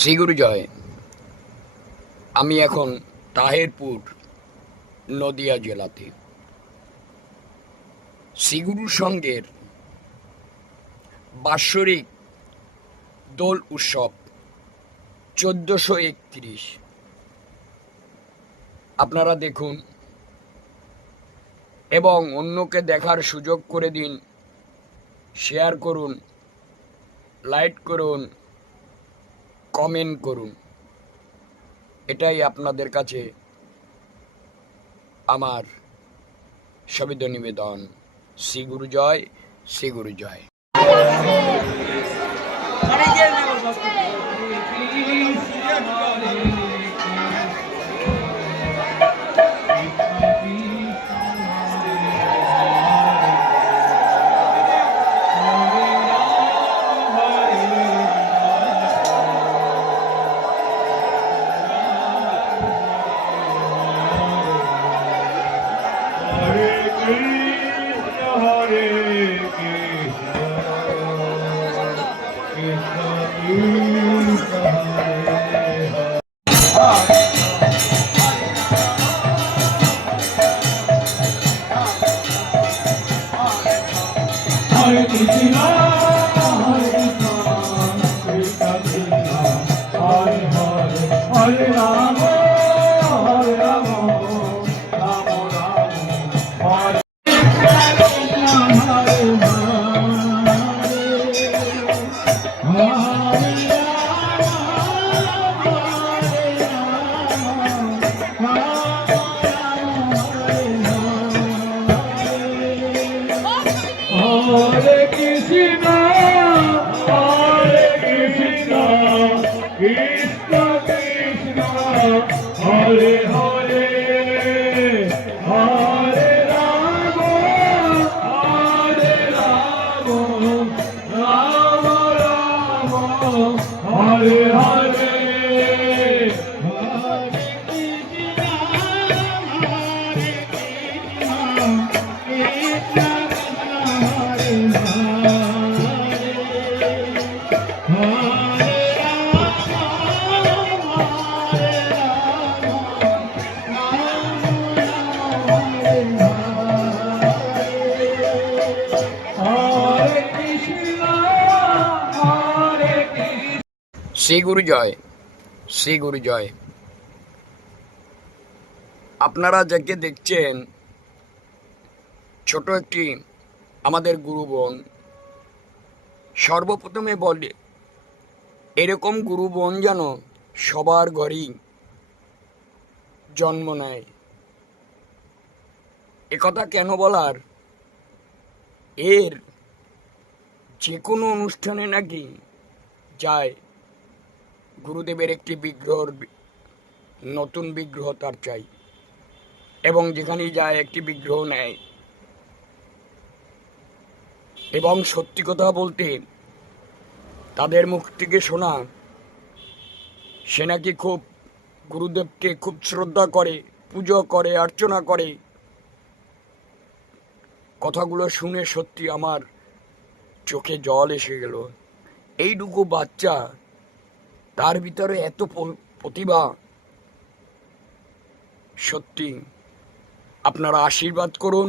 শ্রী গুরু জয়। আমি এখন তাহেরপুর নদিয়া জেলাতে শ্রীগুরু সংঘের বাৎসরিক দোল উৎসব 1431। আপনারা দেখুন এবং অন্যকে দেখার সুযোগ করে দিন, শেয়ার করুন, লাইক করুন, কমেন্ট করুন। এটাই আপনাদের কাছে আমার সবিদ নিবেদন। শ্রী গুরু জয়, শ্রী গুরু জয়। Hare Krishna, Hare Krishna, Krishna Krishna, Hare Hare, Hare Rama, Hare Rama, Rama Rama, Hare Krishna, Hare Hare Krishna, Hare Krishna, Krishna Krishna, Hare Hare, Hare Rama, Hare Rama, Rama Rama, Hare Hare, Hare Krishna, Hare Krishna, Shri গুরু জয়, শ্রী গুরু জয়। আপনারা যাকে দেখছেন ছোট একটি আমাদের গুরু বোন। সর্বপ্রথমে বলে এরকম গুরু বোন যেন সবার ঘরেই জন্ম নেয়। একথা কেন বলার, এর যে কোনো অনুষ্ঠানে নাকি যায় গুরুদেবের একটি বিগ্রহর নতুন বিগ্রহ তার চাই, এবং যেখানেই যায় একটি বিগ্রহ নেয়। এবং সত্যি কথা বলতে তাদের মুখ থেকে শোনা সে নাকি খুব গুরুদেবকে খুব শ্রদ্ধা করে, পুজো করে, অর্চনা করে। কথাগুলো শুনে সত্যি আমার চোখে জল এসে গেল। এইটুকু বাচ্চা, তার ভিতরে এত প্রতিভা। সত্যি আপনারা আশীর্বাদ করুন।